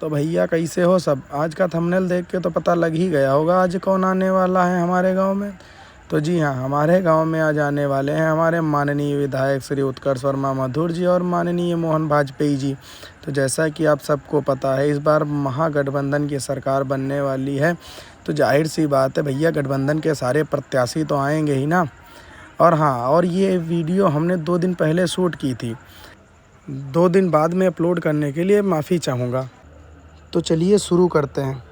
तो भैया कैसे हो सब? आज का थंबनेल देख के तो पता लग ही गया होगा आज कौन आने वाला है हमारे गांव में। तो जी हाँ, हमारे गांव में आज आने वाले हैं हमारे माननीय विधायक श्री उत्कर्ष वर्मा मधुर जी और माननीय मोहन वाजपेयी जी। तो जैसा कि आप सबको पता है, इस बार महागठबंधन की सरकार बनने वाली है। तो जाहिर सी बात है भैया, गठबंधन के सारे प्रत्याशी तो आएंगे ही ना। और हाँ, और ये वीडियो हमने 2 दिन पहले शूट की थी, 2 दिन बाद में अपलोड करने के लिए माफ़ी चाहूँगा। तो चलिए शुरू करते हैं।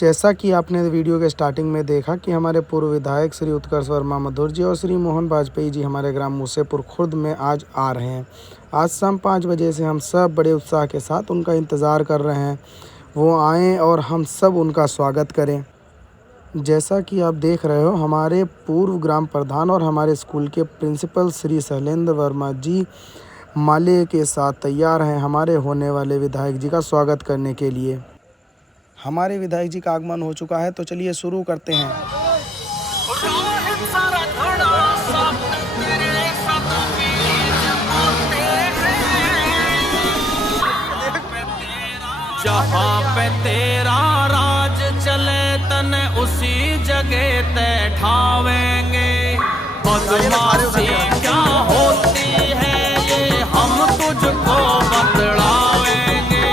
जैसा कि आपने वीडियो के स्टार्टिंग में देखा कि हमारे पूर्व विधायक श्री उत्कर्ष वर्मा मधुर जी और श्री मोहन वाजपेयी जी हमारे ग्राम मूसेपुर खुर्द में आज आ रहे हैं। आज शाम 5 बजे से हम सब बड़े उत्साह के साथ उनका इंतज़ार कर रहे हैं, वो आएँ और हम सब उनका स्वागत करें। जैसा कि आप देख रहे हो, हमारे पूर्व ग्राम प्रधान और हमारे स्कूल के प्रिंसिपल श्री शैलेंद्र वर्मा जी माले के साथ तैयार हैं हमारे होने वाले विधायक जी का स्वागत करने के लिए। हमारे विधायक जी का आगमन हो चुका है, तो चलिए शुरू करते हैं। जहाँ पे तेरा राज चले तने उसी जगह ते ठावेंगे। बदमाशी क्या होती है ये हम तुझको बतलावेंगे।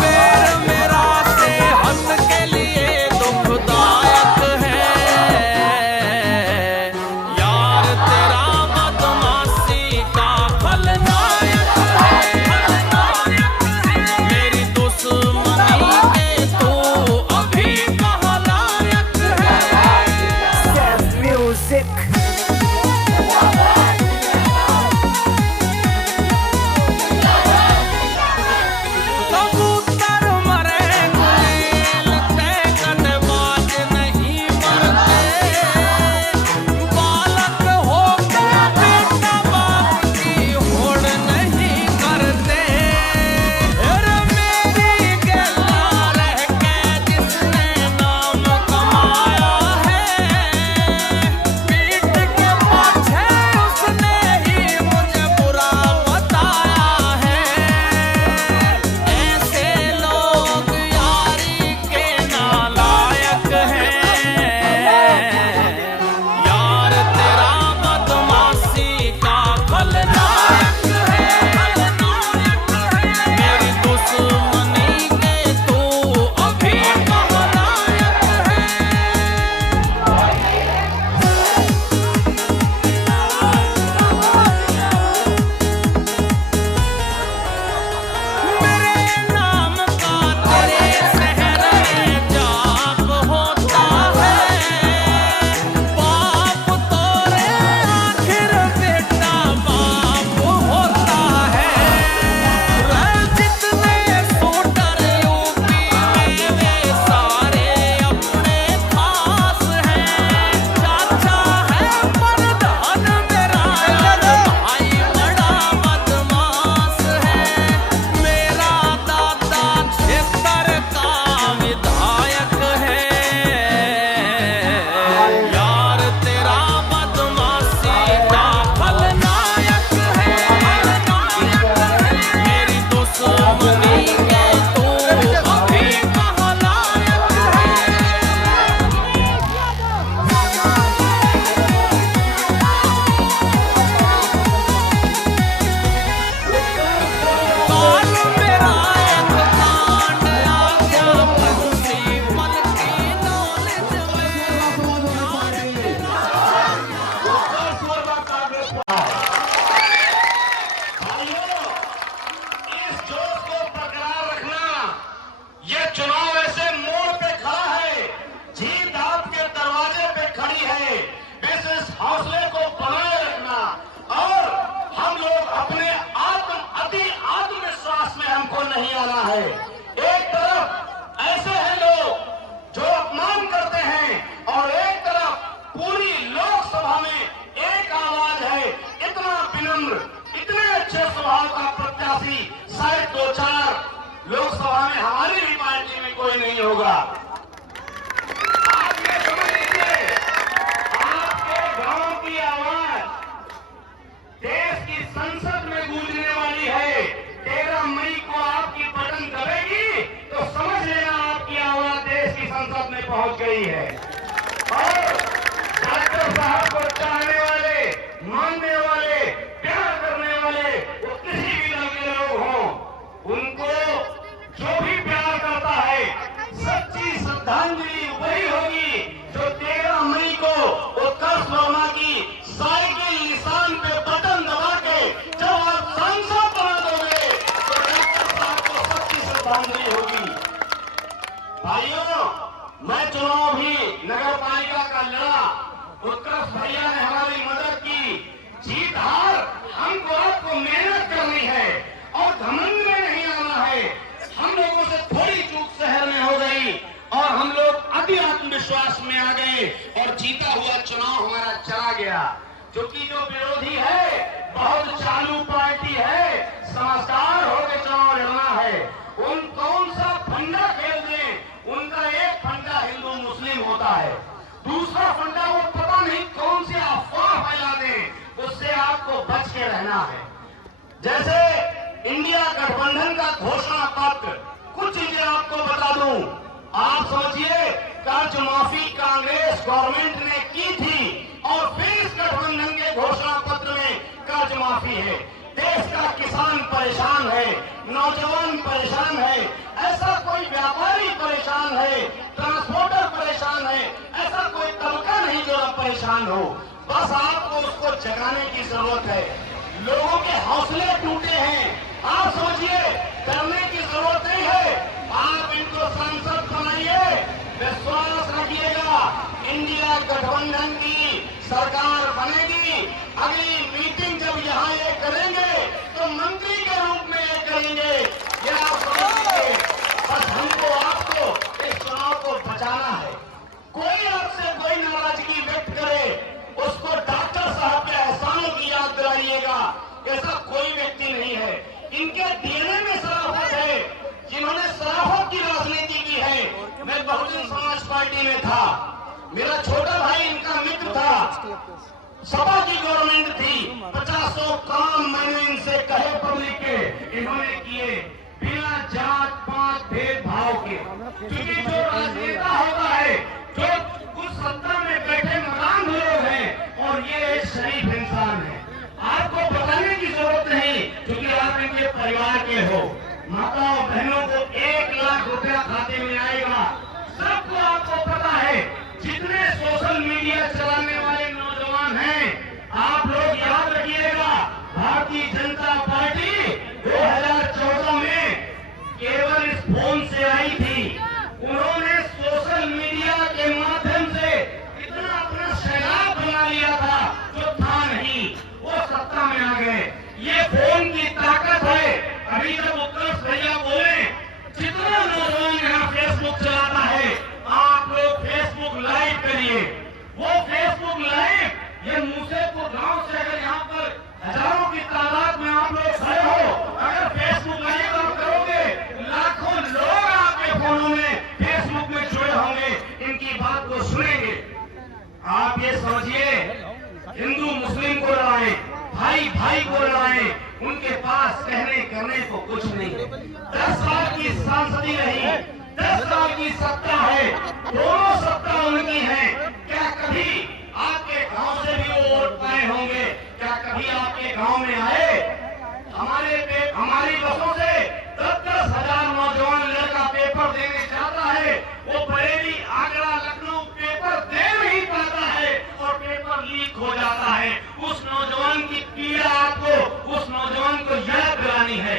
बेर मेरा सेहत के लिए दुखदायक है यार, तेरा बदमाशी का खलनायक है। मेरी दुश्मनी के तू अभी कहाँ लायक है। म्यूजिक एक तरफ ऐसे हैं लोग जो अपमान करते हैं और एक तरफ पूरी लोकसभा में एक आवाज है। इतना विनम्र, इतने अच्छे स्वभाव का प्रत्याशी शायद 2-4 लोकसभा में हमारी भी पार्टी में कोई नहीं होगा। आप ये समझ लीजिए, आपके गांव की आवाज देश की संसद में गूंजने वाली है। 13 मई को आपकी बटन दबेगी तो पहुंच गई है। और डॉक्टर साहब को चाहने वाले, मानने वाले, प्यार करने वाले, वो किसी भी दल के लोग हों, उनको जो भी प्यार करता है, सच्ची श्रद्धांजलि वही होगी जो 13 मई को उत्कर्ष वर्मा की साइकिल निशान पे बटन दबा के जब आप सांसद बना दोगे तो डॉक्टर साहब को सच्ची श्रद्धांजलि होगी। भाइयों, मैं चुनाव भी नगर पालिका का लड़ा, उत्कर्ष भैया ने हमारी मदद की। जीत हार हमको आपको मेहनत करनी है और घमंड में नहीं आना है। हम लोगों से थोड़ी चूक शहर में हो गई और हम लोग अति आत्मविश्वास में आ गए और जीता हुआ चुनाव हमारा चला गया। क्योंकि जो विरोधी है बहुत चालू पार्टी है, समझदार होकर चुनाव लड़ना है। उन कौन सा फंडा खेल दें, उनका एक फंडा हिंदू मुस्लिम होता है, दूसरा फंडा वो पता नहीं कौन सी अफवाह फैला दें, उससे आपको बच के रहना है। जैसे इंडिया गठबंधन का घोषणा पत्र, कुछ चीजें आपको बता दूं। आप समझिए, कर्ज माफी कांग्रेस गवर्नमेंट ने की थी और फिर इस गठबंधन के घोषणा पत्र में कर्ज माफी है। देश का किसान परेशान है, नौजवान परेशान है, ऐसा कोई व्यापारी परेशान है, ट्रांसपोर्टर परेशान है, ऐसा कोई तबका नहीं जो परेशान हो। बस आपको उसको जगाने की जरूरत है। लोगों के हौसले टूटे हैं, आप समझिए, डरने की जरूरत नहीं है। आप इनको सांसद बनाइए, विश्वास रखिएगा, इंडिया गठबंधन की सरकार बनेगी। अगली मीटिंग जब यहाँ ये करेंगे तो मंत्री के रूप में ये करेंगे, ये आप समझिए। बस हमको आपको इस चुनाव को बचाना है। कोई आपसे कोई नाराजगी व्यक्त करे, उसको डॉक्टर साहब के एहसानों की याद दिलाइएगा। ऐसा कोई व्यक्ति नहीं है, इनके डीएनए में शराफत है। जिन्होंने शराफत की राजनीति की है, मैं बहुजन समाज पार्टी में था, मेरा छोटा भाई इनका मित्र था, सपा की गवर्नमेंट थी, 50 काम मैंने इनसे कहे पब्लिक के, इन्होंने किए बिना जात पात भेदभाव के। क्योंकि जो राजनेता होता है, जो उस सत्ता में बैठे मकान लोग हैं, और ये एक शरीफ इंसान है। आपको बताने की जरूरत नहीं, क्योंकि आप इनके परिवार के हो। माता और बहनों को 1 लाख रुपया खाते में आएगा, सबको आपको पता है। जितने सोशल मीडिया चलाने वाले नौजवान हैं, आप लोग याद रखिएगा, भारतीय जनता पार्टी 2014 में केवल इस फोन से आई थी। उन्होंने सोशल मीडिया के माध्यम से इतना अपना सैलाब बना लिया था जो था नहीं, वो सत्ता में आ गए। ये फोन की ताकत है। अभी जब उत्कर्ष भैया बोले, जितना नौजवान यहाँ फेसबुक चलाता है, आप लोग फेसबुक लाइव करिए। वो फेसबुक लाइव, ये मूसेपुर गांव से अगर यहाँ पर हजारों की तादाद में आप लोग खड़े हो, अगर फेसबुक लाइव आप करोगे, लाखों लोग आपके फोनों में फेसबुक में जुड़े होंगे, इनकी बात को सुनेंगे। आप ये समझिए, हिंदू मुस्लिम को लड़ाएं, भाई भाई को लड़ाएं, उनके पास कहने करने को कुछ नहीं। 10 साल की सांसदी रही, 10 साल की सत्ता है, दोनों सत्ता उनकी है। क्या कभी आपके गांव से भी वो वोट पाए होंगे? क्या कभी आपके गांव में आए? हमारी बसों से 10-10 हजार नौजवान लड़का पेपर देने जाता है, वो बरेली, आगरा, लखनऊ पेपर दे नहीं पाता है और पेपर लीक हो जाता है। उस नौजवान की पीड़ा आपको, उस नौजवान को याद दिलानी है।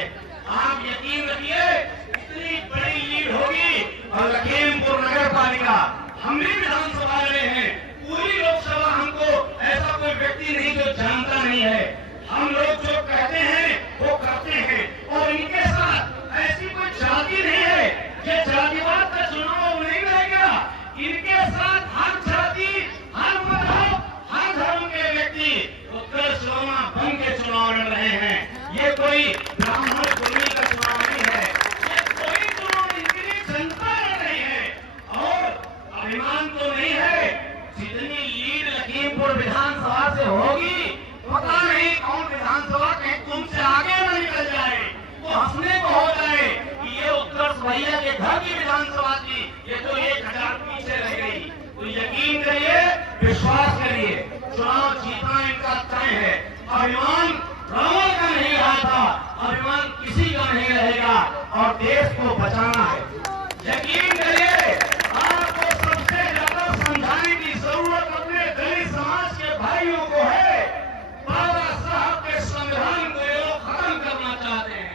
आप यकीन रखिए, इतनी बड़ी लीड होगी। और लखीमपुर नगर पालिका हम भी विधानसभा लड़े हैं, पूरी लोकसभा हमको ऐसा कोई व्यक्ति नहीं जो जानता नहीं है। हम लोग जो कहते हैं वो करते हैं, और इनके साथ ऐसी कोई जाति नहीं है। ये जातिवाद का चुनाव नहीं रहेगा। इनके साथ हर जाति, हर मजहब, हर धर्म के व्यक्ति उत्कर्ष वर्मा बन के चुनाव लड़ रहे हैं। ये कोई ब्राह्मण कुर्मी का चुनाव नहीं है, ये कोई चुनाव इनके लिए जनता लड़ रही है। और अभिमान तो नहीं है, जितनी लीड लखीमपुर विधानसभा से होगी, पता नहीं कौन विधानसभा कहीं तुमसे आगे न निकल जाए, तो हंसने को हो जाए कि ये उत्कर्ष भैया के घर की विधानसभा थी, ये तो 1000 पीछे रह गई। तो यकीन करिए, विश्वास करिए, चुनाव जीतना इनका तय है। अभिमान रावण का नहीं रहा था, अभिमान किसी का नहीं रहेगा और देश को बचाना है। यकीन करिए, आपको सबसे ज्यादा समझाने की जरूरत अपने दलित समाज के भाइयों को है। बाबा साहब के संविधान को ये लोग खत्म करना चाहते हैं।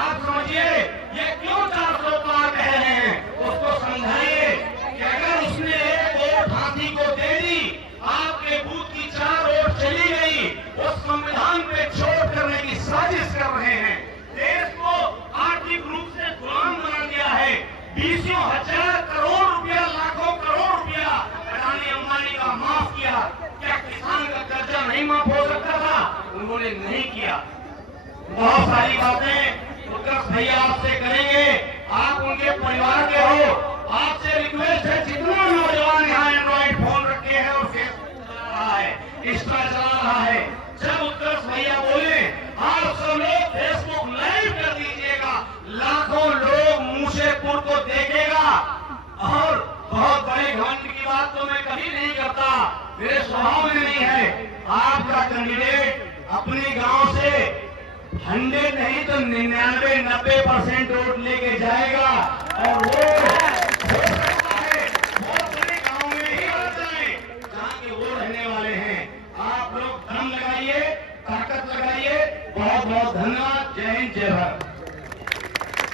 आप समझिए ये क्यों 400 पार कह रहे हैं, उसको समझाइए कि अगर उसने एक वोट हाथी को दे दी, आपके बूथ की 4 वोट चली गई, उस संविधान पे चोट करने की साजिश कर रहे हैं। देश को आर्थिक रूप से गुलाम बना दिया है। 20,000 करोड़ रुपया, लाखों करोड़ रुपया अडानी अंबानी का माफ किया। क्या किसान का कर्जा नहीं माफ हो सकता था? उन्होंने नहीं किया। बहुत सारी बातें उत्कर्ष भैया आपसे करेंगे, आप उनके परिवार के हो। आपसे रिक्वेस्ट है, जितना नौजवान यहाँ एंड्रॉइड फोन रखे हैं और फेसबुक चला रहा है, इंस्टा चला रहा है, जब उत्कर्ष भैया बोले आप सब लोग फेसबुक लाइव कर दीजिएगा, लाखों लोग मूसेपुर को देखेगा। और बहुत बड़े घमंड की बात तो मैं कभी नहीं करता, मेरे स्वभाव में नहीं है। आपका कैंडिडेट अपने गांव से 100 नहीं तो 99-90% वोट लेके जाएगा और वो हो सकता है बहुत बड़े गांव में ही आ जाए जहां के वो रहने वाले हैं। आप लोग दम लगाइए, ताकत लगाइए। बहुत बहुत धन्यवाद। जय हिंद, जय भारत।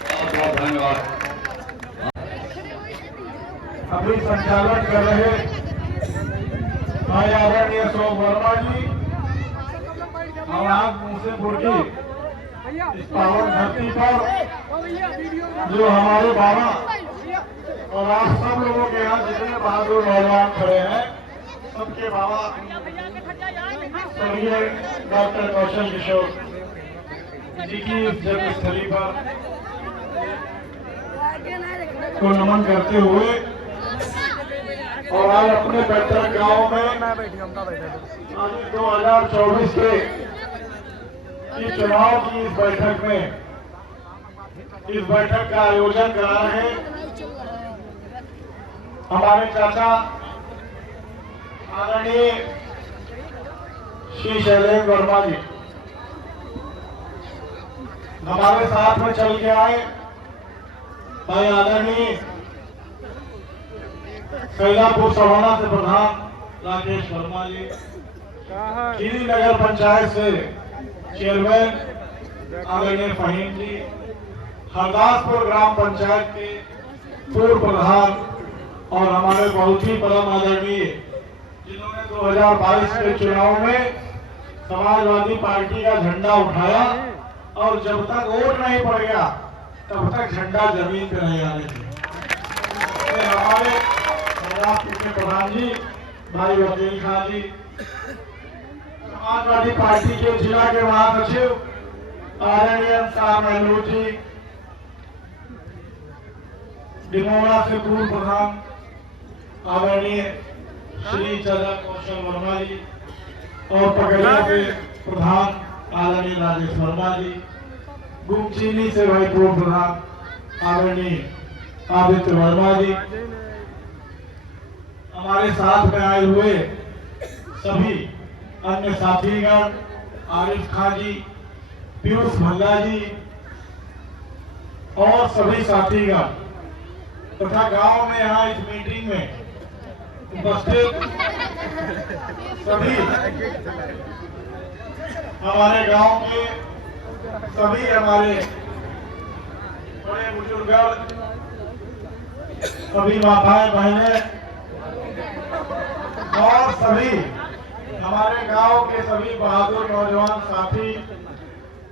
बहुत बहुत धन्यवाद। अभी संचालन कर रहे भाई आदरणीय शोभ वर्मा जी और आज मूसेपुर की इस पावन धरती पर जो हमारे बाबा और आप सब लोगों के यहाँ जितने बहादुर नौजवान खड़े हैं, सबके बाबा स्वर्गीय डॉक्टर कौशल किशोर जी की जन्मस्थली पर को नमन करते हुए और आज अपने बैठक गांव में 2024 के चुनाव की इस बैठक में इस बैठक का आयोजन करा रहे हमारे चाचा आदरणीय श्री शैलेंद्र वर्मा जी, हमारे साथ में चल के आए भाई आदरणीय कैलापुर सवाना से प्रधान राकेश वर्मा जी, खीरी नगर पंचायत से चेयरमैन आदरणीय फहीम जी, हरदासपुर ग्राम पंचायत के पूर्व प्रधान और हमारे बहुत ही परम आदरणीय जिन्होंने 2022 के चुनाव में समाजवादी पार्टी का झंडा उठाया और जब तक वोट नहीं पड़ गया तब तक झंडा जमीन पे नहीं आने दिया। हमारे हरदासपुर के प्रधान जी भाई वकील खान जी, समाजवादी पार्टी के जिला के महासचिव आदरणीय शाह महलूर जी, डिमोरा से पूर्व प्रधान आदरणीय श्री चाचा कौशल वर्मा जी और पकड़िया के प्रधान आदरणीय राजेश वर्मा जी, गुमचीनी से भाई पूर्व प्रधान आदरणीय आदित्य वर्मा जी, हमारे साथ में आए हुए सभी अन्य साथीगण आरिफ खान जी, पीयूष भल्ला जी और सभी साथीगण तथा गांव में यहाँ इस मीटिंग में उपस्थित सभी हमारे गांव के सभी हमारे बड़े बुजुर्ग, सभी माताएं बहनें और सभी हमारे गांव के सभी बहादुर नौजवान साथी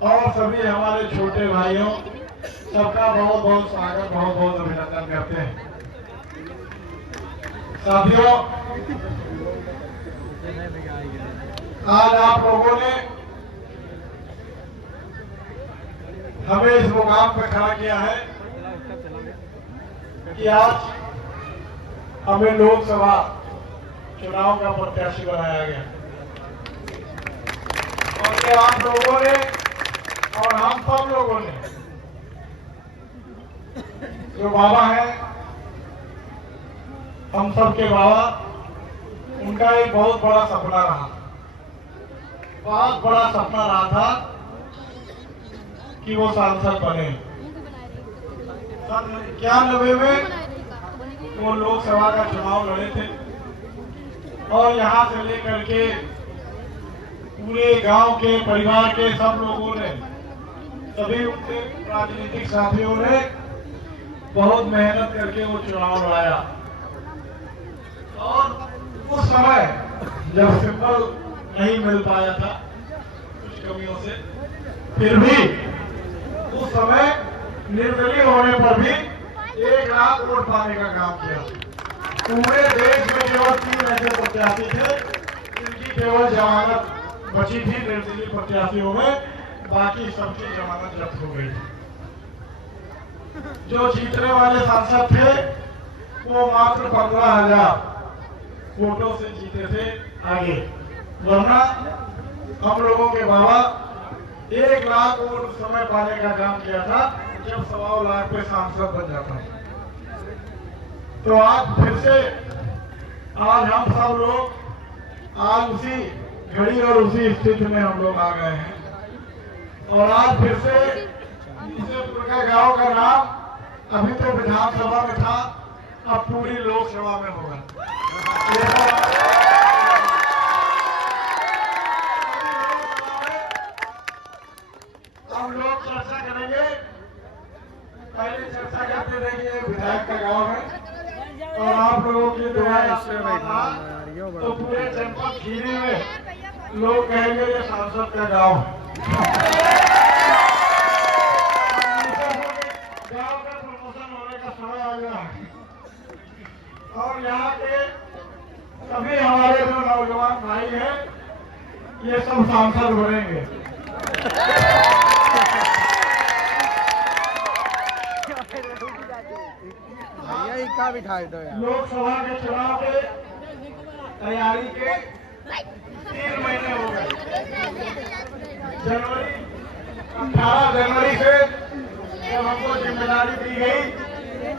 और सभी हमारे छोटे भाइयों, सबका बहुत बहुत स्वागत, बहुत बहुत अभिनंदन करते हैं। साथियों, आज आप लोगों ने हमें इस मुकाम पर खड़ा किया है कि आज हमें लोकसभा चुनाव का प्रत्याशी बनाया गया और ये आप लोगों ने और हम सब लोगों ने जो बाबा है, हम सब के बाबा, उनका एक बहुत बड़ा सपना रहा, बहुत बड़ा सपना रहा था कि वो सांसद बने। 91 में वो लोकसभा का चुनाव लड़े थे और यहाँ से लेकर के पूरे गांव के परिवार के सब लोगों ने, सभी उनके राजनीतिक साथियों ने बहुत मेहनत करके वो चुनाव लड़ाया। और उस समय जब सिंबल नहीं मिल पाया था कुछ कमियों से, फिर भी उस समय निर्दलीय होने पर भी 1 लाख वोट पाने का काम किया। पूरे देश में केवल 3 ऐसे प्रत्याशी थे जिनकी केवल जमानत बची थी निर्दलीय प्रत्याशियों में, बाकी सबकी जमानत जब्त हो गई थी। जो जीतने वाले सांसद थे वो मात्र 15,000 वोटों से जीते थे आगे, वरना हम लोगों के बाबा 1 लाख वोट उस समय पाने का काम किया था जब 1.25 लाख पे सांसद बन जाता। तो आज फिर से आज हम सब लोग आज उसी घड़ी और उसी स्थिति में हम लोग आ गए हैं और आज फिर से ईसेपुर का गांव का नाम अभी तो विधानसभा में था, अब पूरी लोकसभा में होगा। हम लोग चर्चा करेंगे, पहले चर्चा करते थे कि ये विधायक का गांव है और आप लोगों की दुआएं तो पूरे जनपद खीरी में लोग कहेंगे ये सांसद का गांव है। गांव का प्रमोशन होने का समय आ गया है और यहाँ के सभी हमारे जो नौजवान भाई हैं ये सब सांसद बनेंगे। का बिठाई दो यार। लोकसभा के चुनाव के तैयारी के 3 महीने हो गए। 18 जनवरी से जब हमको जिम्मेदारी दी गई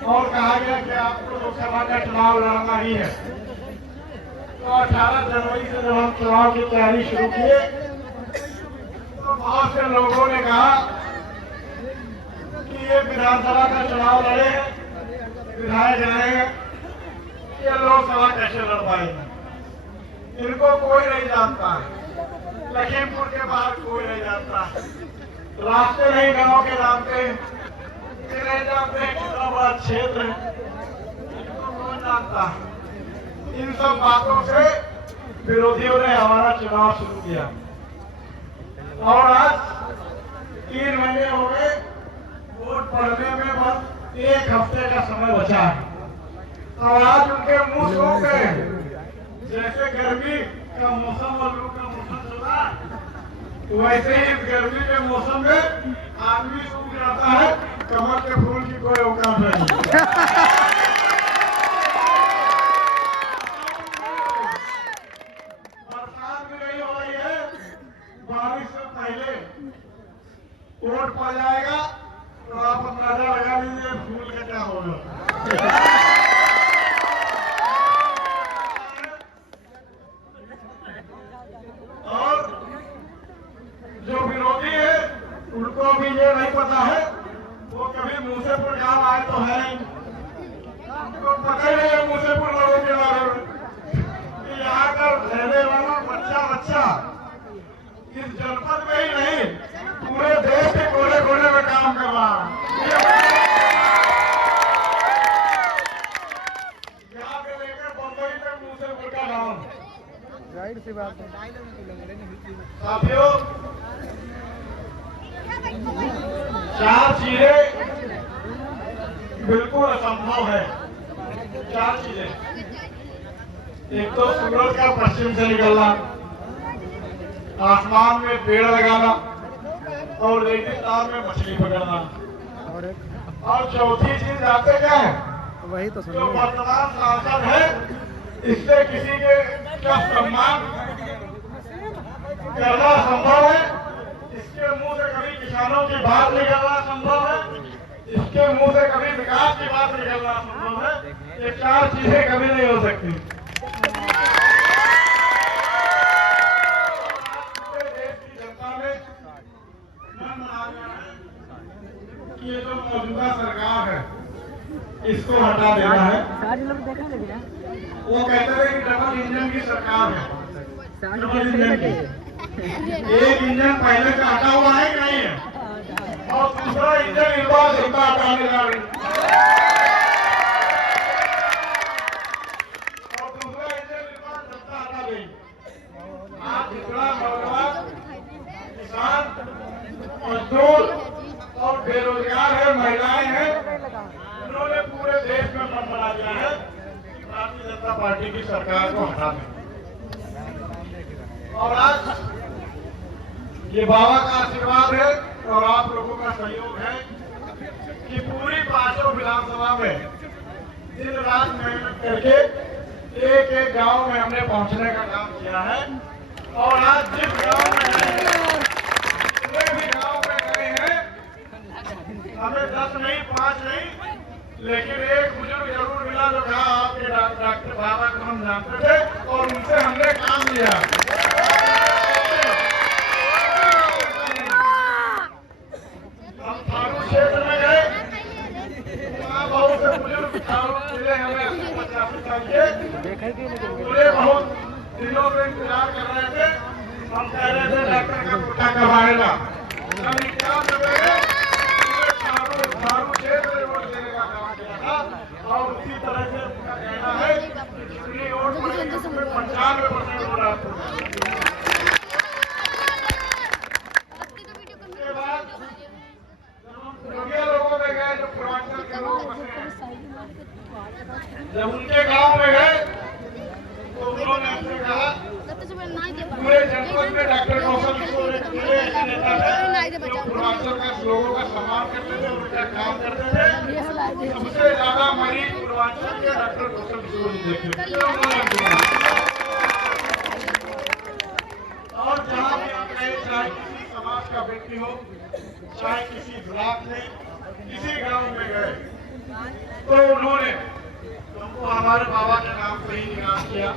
और कहा गया कि आपको लोकसभा का चुनाव लड़ना ही है, तो 18 जनवरी से जब हम चुनाव की तैयारी शुरू किए तो बहुत से लोगों ने कहा कि ये विधानसभा का चुनाव लड़े हैं, विधायक रहे, ये लोकसभा कैसे लड़ पाएंगे, इनको कोई नहीं जानता है, लखीमपुर के बाहर कोई नहीं जानता है, रास्ते नहीं गांव के जानते, ये नहीं जानते कितना बड़ा क्षेत्र है, इनको कौन जानता है। इन सब बातों से विरोधियों ने हमारा चुनाव शुरू किया और आज 3 महीने हो गए, वोट पड़ने में बस 1 हफ्ते का समय बचा है। अब आज उनके मुंह सूख गए, जैसे गर्मी का मौसम और लू का मौसम चल रहा है, वैसे ही इस गर्मी के मौसम में आदमी सूख जाता है, कमल के फूल की कोई औकात नहीं। बरसात भी नहीं हो रही है, बारिश से पहले वोट पड़ जाएगा तो आप अंदाजा लगा लीजिए फूल का क्या होगा। और जो विरोधी है उनको भी ये नहीं पता है, वो कभी मूसेपुर गांव आए तो है, उनको पता ही नहीं है मूसेपुर लोगों के बारे में कि यहाँ का रहने वाला बच्चा इस जनपद में ही नहीं पूरे देश के कोने कोने में काम कर रहा है। यहाँ से लेकर बम्बई तक मूसेपुर का नाम। जाहिर सी बात है। साथियों, 4 चीजें बिल्कुल असंभव है। 4 चीजें, एक तो सूरज का पश्चिम से निकलना, आसमान में पेड़ लगाना और रेगिस्तान में मछली पकड़ना, और चौथी चीज जानते क्या है? वही तो जो वर्तमान सांसद है इससे किसी के का सम्मान करना संभव है, इसके मुंह से कभी किसानों की बात निकलना संभव है, इसके मुंह से कभी विकास की बात निकलना संभव है। ये चार चीजें कभी नहीं हो सकती। पूरे देश की जनता ने मन बना लिया है कि ये जो मौजूदा सरकार है इसको हटा देना है। वो कहते थे कि डबल इंजन की सरकार है, डबल इंजन की। एक इंजन पहले से हटा हुआ है कि नहीं है, और दूसरा इंजन इस बार जनता हटाने जा रही है, और दूसरा इंजन इस बार जनता हटा गई। आज जितना नौजवान, किसान, मजदूर और बेरोजगार है, महिलाएं हैं, उन्होंने पूरे देश में मन बना दिया है कि भारतीय जनता पार्टी की सरकार को हटा दें। और आज ये बाबा का आशीर्वाद है और आप लोगों का सहयोग है कि पूरी पांचों विधानसभा में दिन रात मेहनत करके एक एक गांव में हमने पहुंचने का काम किया है। और आज जिस गांव में गए, जितने भी गांव में गए हैं, हमें 10 नहीं 5 नहीं, लेकिन एक बुजुर्ग जरूर मिला जो कहा आपके डॉक्टर बाबा को हम जानते थे और उनसे हमने काम लिया। हम थारू क्षेत्र में गए, वहाँ बहुत से बुजुर्ग थारू मिले हमें 80-85 साल के, पूरे बहुत दिनों से इंतजार कर रहे थे। हम कह रहे थे डॉक्टर का कोटा कब आएगा, हम क्या कर रहे हैं, थारू क्षेत्र में वोट देने का काम किया था। और उसी तरह से उनका कहना है कि जितनी वोट पड़ेगी उसमें 95% वोट आपको। लोगों में गए जो पूर्वांचल के लोग जब उनके गांव में गए तो उन्होंने हमसे कहा पूरे जनपद में डॉक्टर कौशल किशोर एक ऐसे नेता है जो पूर्वांचल के लोगों का सम्मान करते थे, उनका काम करते थे। सबसे ज्यादा मरीज पूर्वांचल के डॉक्टर कौशल किशोर जी देखे। और जहाँ भी आप गए, चाहे किसी समाज का व्यक्ति हो, चाहे किसी ब्लॉक में, किसी गांव में गए, तो उन्होंने हमको हमारे बाबा के नाम पर ही निकाल किया,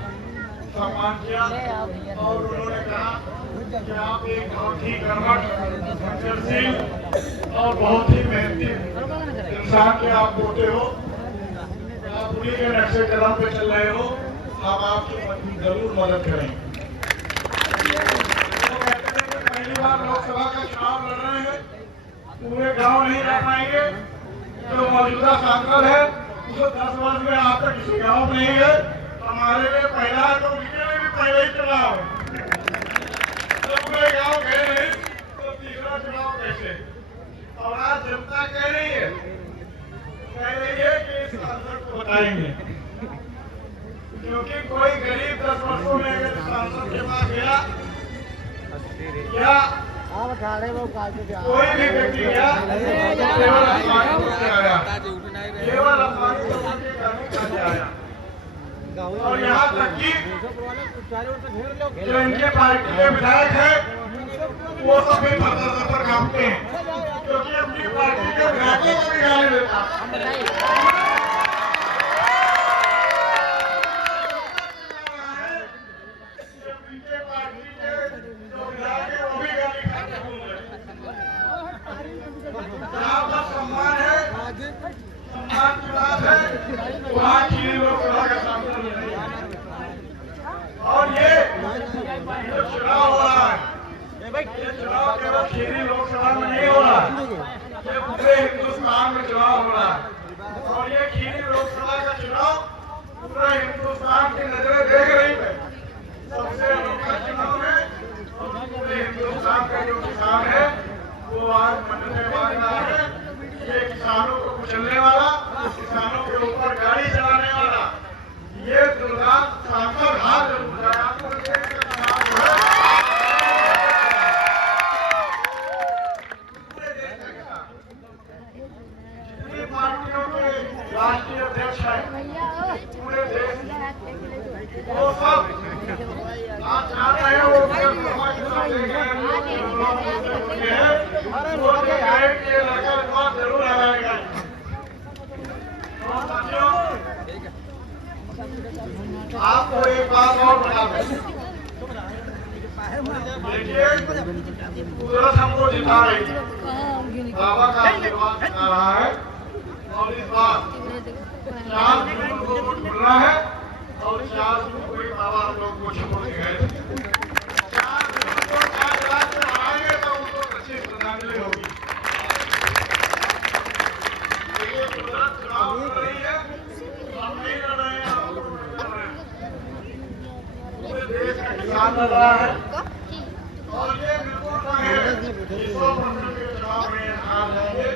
सम्मान किया। और उन्होंने कहा कि आप एक बहुत ही कर्मठ, संघर्षशील और बहुत ही मेहनती इंसान के आप पोते हो, आप उन्हीं के नक्शे कदम पे चल रहे हो, हम आपकी जरूर मदद करेंगे। पहली बार लोकसभा का चुनाव लड़ रहे हैं, पूरे गांव नहीं रह पाएंगे। जो मौजूदा सांसद है वो 10 वर्ष में आज तक किसी गांव में नहीं है, हमारे लिए पहला है, तो उनके लिए भी पहले ही चुनाव है। जब पूरे गांव गए नहीं तो तीसरा चुनाव कैसे। और आज जनता कह रही है कि इस सांसद को बताएंगे, क्योंकि कोई गरीब 10 वर्षों में अगर सांसद के पास गया या कोई भी व्यक्ति गया केवल अपमानित होकर आया, केवल अपमानित होकर आया। और यहाँ तक कि जो इनके पार्टी के विधायक है वो सब भी थर थर कांपते हैं, क्योंकि अपनी पार्टी के विधायकों को भी गाली देता है। और ये जो चुनाव हो रहा है, ये चुनाव केवल खीरी लोकसभा में नहीं हो रहा है, ये पूरे हिंदुस्तान में चुनाव हो रहा है। और ये खीरी लोकसभा का चुनाव पूरे हिंदुस्तान की नजरें देख रही है। सबसे अनोखा चुनाव है और पूरे हिंदुस्तान का जो किसान है वो आज मन्नतें मांग रहा है। ये किसानों को कुचलने वाला, किसानों के ऊपर गाड़ी चलाने वाला ये दुर्गा सांसद हाथ जरूर जाए। आपको पूरे देश का किसान, जितनी पार्टियों के राष्ट्रीय अध्यक्ष है पूरे देश वो सब आप जान रहे हैं वो फिर समाज के साथ देख रहे हैं वो जो है कि ये लड़का बहुत जरूर लगाएगा। और साथियों आपको एक बात और बता दें, देखिए कुदरत हमको जिता रही है, बाबा का आशीर्वाद जिता रहा है और इस बार 4 जून को वोट खुलना है और 4 जून को ही बाबा हम लोग को छोड़ के गए। 4 जून को 5 लाख से हराएंगे तो उनको अच्छी श्रद्धांजलि होगी। देखिए कुदरत चुनाव कर रही है, हम नहीं कर रहे हैं, हम लोग कर रहे हैं। पूरे देश का किसान लड़ रहा है और ये बिल्कुल नहीं है कि 100% के चुनाव में हार जाएंगे।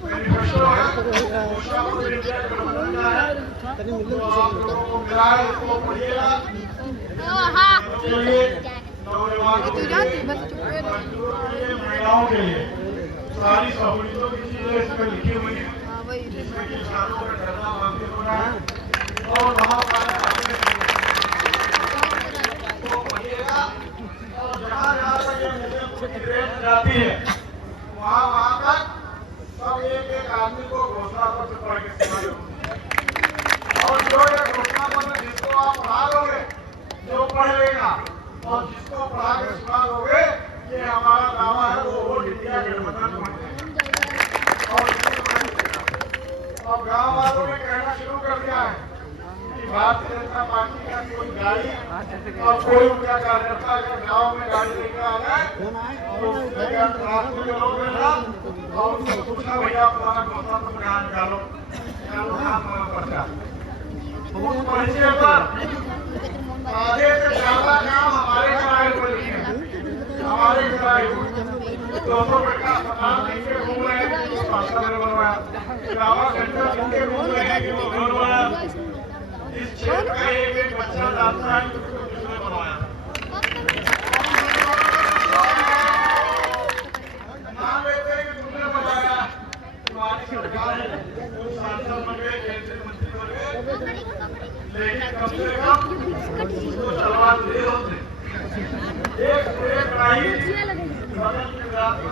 मैनिफेस्टो है, घोषणा पत्र इंडिया गठबंधन का है, तो आप लोगों को मिला है, उसको पढ़िएगा। के लिए नौजवानों के लिए, मजदूरों के लिए, महिलाओं के लिए सारी सहूलियतों की चीजें इसमें लिखी हुई हैं, जिसमें कि किसानों का धरना माफी होना है और वहाँ पर वो पढ़िएगा और जहाँ जहाँ तक ये मुझे ट्रेन जाती है वहाँ तक सब एक आदमी को घोषणा पत्र पढ़ के सुनाइए और जो ये घोषणा पत्र जिसको आप पढ़ा लोगे, जो पढ़ लेगा और जिसको पढ़ा के सुना लोगे, ये हमारा दावा है वो वोट इंडिया गठबंधन बन जाएगा। और गाँव वालों ने कहना शुरू कर दिया है कि भारतीय जनता पार्टी का कोई गाड़ी और कोई उनका कार्यकर्ता अगर गाँव में गाड़ी लेकर आ जाए तो उससे रास्ते में रोक लेना और उसको पूछना भैया तुम्हारा घोषणा पत्र कहाँ निकालो, पर्चा पहुंचे पर आधे से ज्यादा काम हमारे कराए हुए हैं, हमारे कराए हुए 200 बेड का अस्पताल लेके घूम रहे हैं, बनवाया ट्रामा सेंटर लेके घूम रहे हैं कि वो बनवाया। इस क्षेत्र का एक बच्चा जानता है कि उसको किसने बनवाया। नाम लेते हैं कि तुमने बनाया, तुम्हारी सरकार है, तुम सांसद बन गए, केंद्रीय मंत्री बन गए, लेकिन कम से कम उसको चलवा दे होते। एक राही सदन के राज्य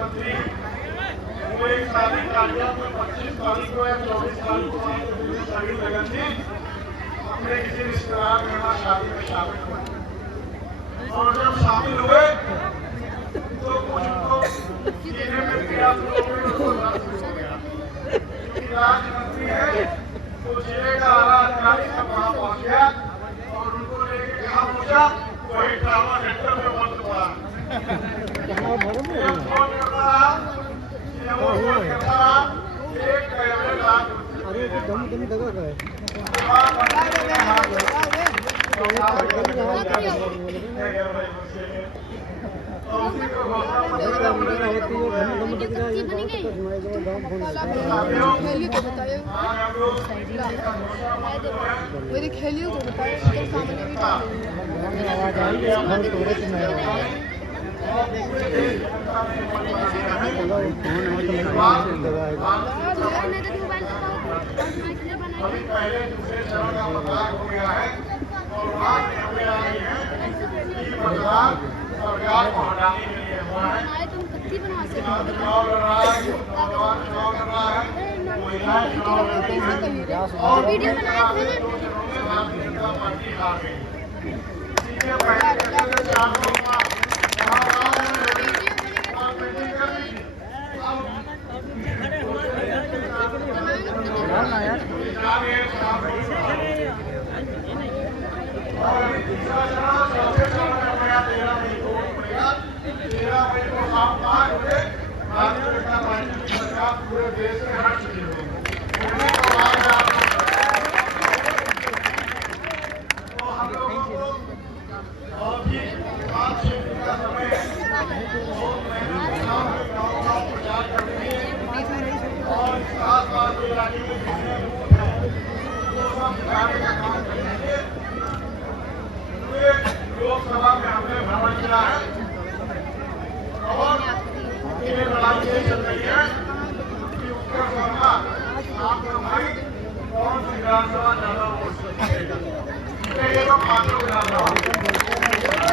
मंत्री वो एक शादी कार्यक्रम में 25 तारीख को या 24 तारीख को सभी लगन थी, हमने किसी रिश्तेदार के यहाँ शादी में शामिल हुए और जब शामिल हुए तो कुछ उनको सीने में पीड़ा शुरू हो गया क्योंकि राज्य मंत्री है तो जिले का आला अधिकारी सब वहाँ पहुँच गया और उनको लेके कहाँ पहुँचा, वही ट्रामा सेंटर में बंद पड़ा। फोन करता रहा, एक कैमरे लाख मेरे खेलियो को बताया सामने अभी पहले दूसरे चरण का मतदान हो गया है और बात खबरें आ रही है कि मतदान सरकार को हटाने के लिए हुआ है। चुनाव लड़ रहा है, नौजवान चुनाव लड़ रहा है, महिलाएं चुनाव लड़ रही है और वीडियो बना के 2 चरणों में भारतीय जनता पार्टी हार गई। इसलिए पहले चरण में 4 लोग पूरे देश में हट चुकी है। तो हम लोगों को और भी 5-6 दिन का समय है बहुत मेहनत गाँव प्रचार करने के और आस-पास के इलाके में जितने बूथ हैं वो सब दिखाने का काम करेंगे। पूरे लोकसभा में हमने भ्रमण किया है और ये लड़ाई ये चल रही है कि उत्तर शर्मा आपको विधानसभा ज्यादा वोट से जीतेगा। जीतेंगे तो 5 विधानसभा।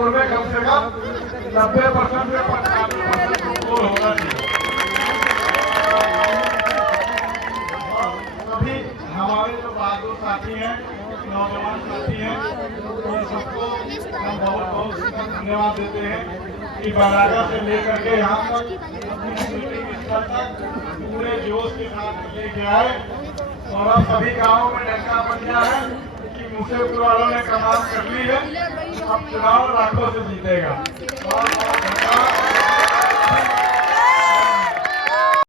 पूर्व कम से कम 90% से 95% होना चाहिए। सभी हमारे जो बहादुर साथी हैं, नौजवान साथी हैं, उन सबको हम बहुत बहुत धन्यवाद देते हैं कि बरागा से लेकर के यहाँ तक अपनी मीटिंग स्तर तक पूरे जोश के साथ लेके आए और अब सभी गाँवों में डंका बन गया है कि मुसेपुर वालों ने कमाल कर ली है। अब चुनाव लाखों से जीतेगा। बहुत बहुत धन्यवाद।